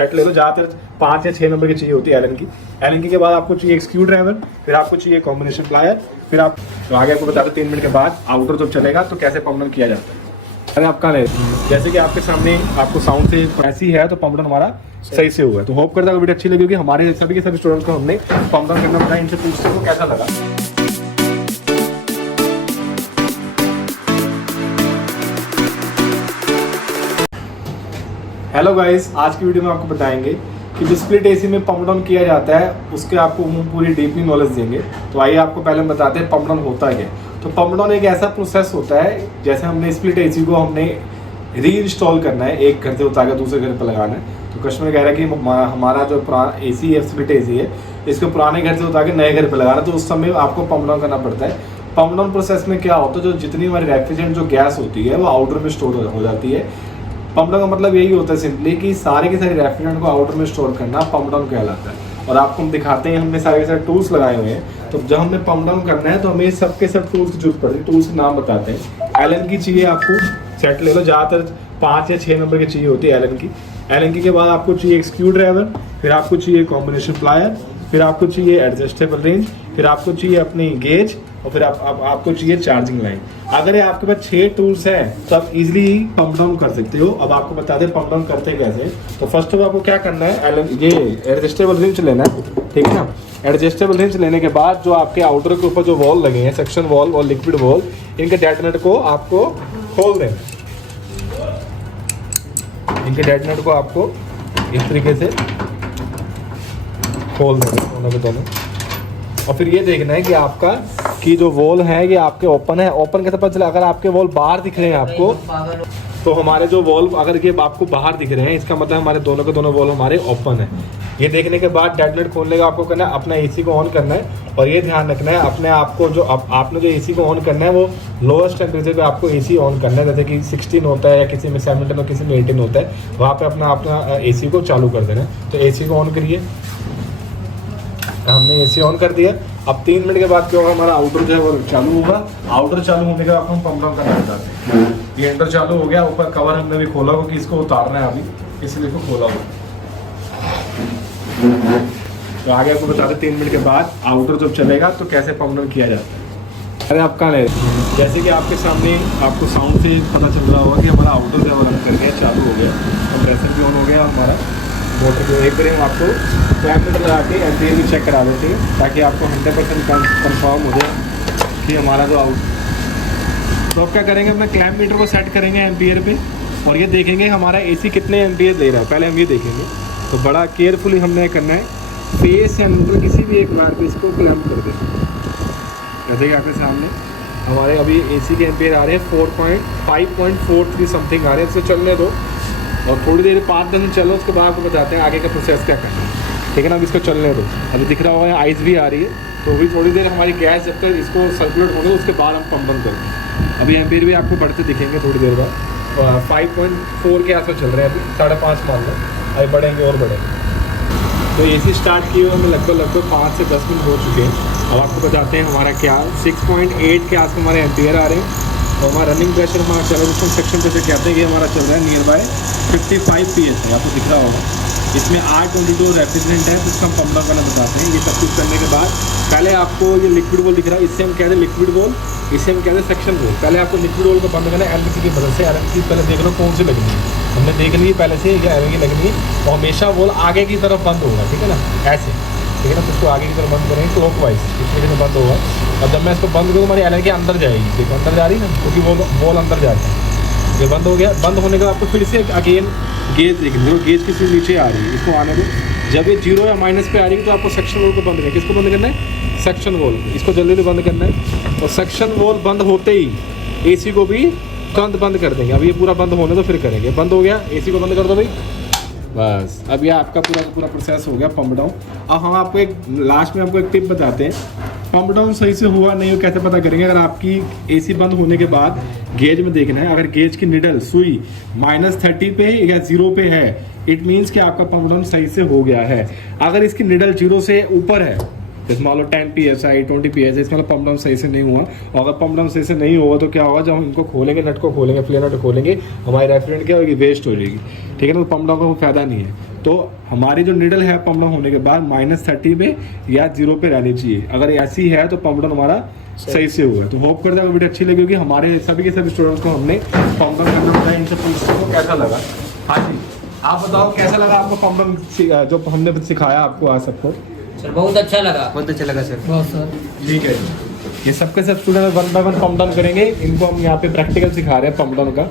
Set ले लो, ज़्यादातर 5 या 6 नंबर की चाहिए होती है एलन की। एलन की के बाद आपको चाहिए एक स्क्रू ड्राइवर, फिर आपको चाहिए कॉम्बिनेशन प्लायर, फिर आप तो आगे आपको बता दो 3 मिनट के बाद आउटर जब चलेगा तो कैसे पंप डाउन किया जाता है। अरे आपका नहीं, जैसे कि आपके सामने आपको साउंड से ऐसी है तो पंप डाउन हमारा सही से हुआ है। तो होप करता है वीडियो अच्छी लगी होगी। हमारे सभी के सभी स्टूडेंट्स को हमने पंप डाउन करना बताया, इनसे पूछते हैं कैसा लगा। हेलो गाइस, आज की वीडियो में आपको बताएंगे कि जो स्प्लिट एसी में पंप डाउन किया जाता है उसके आपको पूरी डीपली नॉलेज देंगे। तो आइए आपको पहले हम बताते हैं पंप डाउन होता है क्या। तो पंप डाउन एक ऐसा प्रोसेस होता है जैसे हमने स्प्लिट एसी को हमने री इंस्टॉल करना है, एक घर से उतार कर दूसरे घर पर लगाना है। तो कस्टमर कह रहा है कि हमारा जो पुराना एसी है, स्प्लिट एसी है, इसको पुराने घर से उतार के नए घर पर लगाना, तो उस समय आपको पंप डाउन करना पड़ता है। पंप डाउन प्रोसेस में क्या होता है, जो जितनी हमारी रेफ्रिजरेंट जो गैस होती है वो आउटर में स्टोर हो जाती है। पंप डाउन का मतलब यही होता है सिंपली कि सारे के सारे रेफ्रिजरेंट को आउटर में स्टोर करना पंप डाउन कहलाता है। और आपको हम दिखाते हैं, हमने सारे के सारे टूल्स लगाए हुए हैं। तो जब हमें पंप डाउन करना है तो हमें सबके सब टूल्स की जरूरत पड़ती है। टूल्स के नाम बताते हैं। एलन की चाहिए आपको, सेट ले लो, ज़्यादातर 5 या 6 नंबर की चाहिए होती है एलन की। एलन की के बाद आपको चाहिए एक स्क्रू ड्राइवर, फिर आपको चाहिए कॉम्बिनेशन प्लायर, फिर आपको चाहिए एडजस्टेबल रेंज, फिर आपको चाहिए अपनी गेज, और फिर आपको चाहिए चार्जिंग लाइन। अगर ये आपके पास 6 टूल्स हैं तो आप इजीली पंप डाउन कर सकते हो। अब आपको बताते हैं पंप डाउन करते कैसे। तो फर्स्ट ऑफ आपको क्या करना है, ये एडजस्टेबल रिंच लेना है, ठीक है ना। एडजस्टेबल रिंच लेने के बाद जो आपके आउटर के ऊपर जो वॉल लगे हैं, सेक्शन वॉल और लिक्विड वॉल, इनके डेटनेट को आपको खोल देना। इनके डेटनेट को आपको इस तरीके से खोल देंगे दोनों के दोनों। और फिर ये देखना है कि आपका की जो वॉल है ये आपके ओपन है। ओपन कैसे पता चला, अगर आपके वॉल बाहर दिख रहे हैं आपको, तो हमारे जो वॉल अगर ये आपको बाहर दिख रहे हैं, इसका मतलब हमारे दोनों के दोनों वॉल हमारे ओपन है। ये देखने के बाद डेटनेट खोलने का आपको करना है, अपना एसी को ऑन करना है। और ये ध्यान रखना है अपने आप को, जो आपने जो एसी को ऑन करना है वो लोएस्ट टेम्परेचर पे आपको एसी ऑन करना है। जैसे कि 16 होता है या किसी में 17 और किसी में 18 होता है, वहाँ पे अपना एसी को चालू कर देना है। तो एसी को ऑन करिए, हमने एसी ऑन कर दिया। अब 3 मिनट के बाद क्या होगा, हमारा आउटर जो है वो चालू होगा। आउटर चालू होने के बाद हम पंप डाउन करना चाहते हैं। ये अंदर चालू हो गया, ऊपर कवर हमने भी खोला होगा कि इसको उतारना है अभी, इसलिए इसको खोला होगा। तो आगे आपको बताते 3 मिनट के बाद आउटर जब चलेगा तो कैसे पंप डाउन किया जाता है। अरे आपका नहीं, जैसे कि आपके सामने आपको साउंड से पता चल रहा होगा कि हमारा आउटर जो है रन कर गया, चालू हो गया, कंप्रेसर भी ऑन हो गया। हमारा मोटर को एक बार हम आपको क्लैम्प मीटर लगा के एम्पियर भी चेक करा देते हैं, ताकि आपको 100% कंफर्म हो जाए कि हमारा जो आउट। तो अब क्या करेंगे, अपने क्लैम्प मीटर को सेट करेंगे एम्पियर पे, और ये देखेंगे हमारा एसी कितने एम्पियर दे रहा है। पहले हम ये देखेंगे, तो बड़ा केयरफुली हमने करना है, फेस या न्यूट्रल किसी भी एक वायर पे इसको क्लैम्प कर दें। जैसे कि आपके सामने हमारे अभी एसी के एम्पियर आ रहे हैं 5.43 समथिंग आ रहे हैं। इसको चलने दो और थोड़ी देर 5-10 मिनट चलो, उसके बाद आपको बताते हैं आगे का प्रोसेस क्या करना है, ठीक है ना। अब इसको चलने दो, अभी दिख रहा होगा आइस भी आ रही है। तो अभी थोड़ी देर हमारी गैस जब तक इसको सर्कुलेट होने, उसके बाद हम पंप बंद करेंगे। अभी एम्पियर भी आपको बढ़ते दिखेंगे थोड़ी देर बाद। 5.4 के आसपास चल रहे हैं, अभी 5.5 मान लो, अभी बढ़ेंगे और बढ़ेंगे। तो एसी स्टार्ट किए हुए हमें लगभग 5 से 10 मिनट हो चुके हैं। अब आपको बताते हैं हमारा क्या 6.8 के आसपास हमारे एम्पियर आ रहे हैं। और हमारा रनिंग प्रेशर, हमारा कैलिब्रेशन सेक्शन जैसे कहते हैं कि हमारा चल रहा है नियर बाय 55 PS है, आपको दिख रहा होगा। इसमें 822 रेफ्रिजरेंट है, तो इसका हम पंप डाउन करना बताते हैं। ये सब कुछ करने के बाद पहले आपको ये लिक्विड वॉल दिख रहा है, इससे हम कहते हैं लिक्विड वॉल, इससे हम कहते हैं सेक्शन वॉल। पहले आपको लिक्विड वॉल को बंद करना है एलवीसी की मदद से। एलवीसी पहले देख लो कौन सी लगनी है, हमने देख ली पहले से, या एलवीसी लगनी है। और हमेशा वॉल आगे की तरफ बंद होगा, ठीक है ना, ऐसे, ठीक है ना। तो इसको आगे की तरफ बंद करेंगे क्लॉकवाइज, इस तरीके से बंद होगा। और जब मैं इसको बंद करूँ, हमारी एलवीसी के अंदर जाएगी, देखो अंदर जा रही है ना, क्योंकि वॉल अंदर जाता है। ये बंद हो गया। बंद होने के बाद आपको फिर से अगेन गेज देखिए, गेज किसी नीचे आ रही है, इसको आने दो। जब ये 0 या माइनस पे आ रही है तो आपको सेक्शन वॉल को बंद करना है। किसको बंद करना है, सेक्शन वॉल, इसको जल्दी से बंद करना है। और सेक्शन वॉल बंद होते ही एसी को भी तुरंत बंद कर देंगे। अब ये पूरा बंद होने तो फिर करेंगे। बंद हो गया, एसी को बंद कर दो भाई, बस। अब ये आपका पूरा प्रोसेस हो गया पंप डाउन। अब हम आपको एक लास्ट में आपको एक टिप बताते हैं, पंप डाउन सही से हुआ नहीं हो कैसे पता करेंगे। अगर आपकी एसी बंद होने के बाद गेज में देखना है, अगर गेज की निडल सुई -30 पे या 0 पे है, इट मीन्स कि आपका पंप डाउन सही से हो गया है। अगर इसकी निडल 0 से ऊपर है, जैसे मान लो 10 PSI 20 PSI, इसका मतलब पंप डाउन सही से नहीं हुआ। और अगर पंप डाउन सही से नहीं होगा तो क्या होगा, जब हम इनको खोलेंगे, नट को खोलेंगे, फ्लेयर नट खोलेंगे, हमारी रेफ्रिजरेंट क्या होगी, वेस्ट हो जाएगी, ठीक है ना। तो पंप डाउन का कोई फायदा नहीं है। तो हमारी जो नीडल है पंप डाउन होने के बाद -30 पे या 0 पे रहनी चाहिए। अगर ऐसी है तो पंप डाउन हमारा सही से हुआ है। तो होप करते हैं वीडियो अच्छी लगी होगी। हमारे सभी के सभी स्टूडेंट्स को हमने पंप डाउन करना बताया। इनसे पूछते को कैसा लगा। हाँ जी, आप बताओ कैसा लगा आपको पंप डाउन जो हमने सिखाया आपको आज सबको? सर बहुत अच्छा लगा, बहुत अच्छा लगा सर। बहुत सर। ठीक है, ये सबके सब स्टूडेंट 1 बाय 1 पंप डाउन करेंगे। इनको हम यहाँ पे प्रैक्टिकल सिखा रहे हैं पंप डाउन का।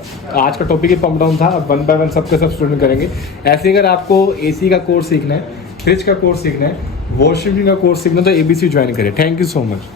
आज का टॉपिक ही पंप डाउन था। अब 1 बाय 1 सबके सब स्टूडेंट करेंगे। ऐसे अगर आपको एसी का कोर्स सीखना है, फ्रिज का कोर्स सीखना है, वॉशिंग मशीन का कोर्स सीखना है तो ABC ज्वाइन करें। Thank you so much.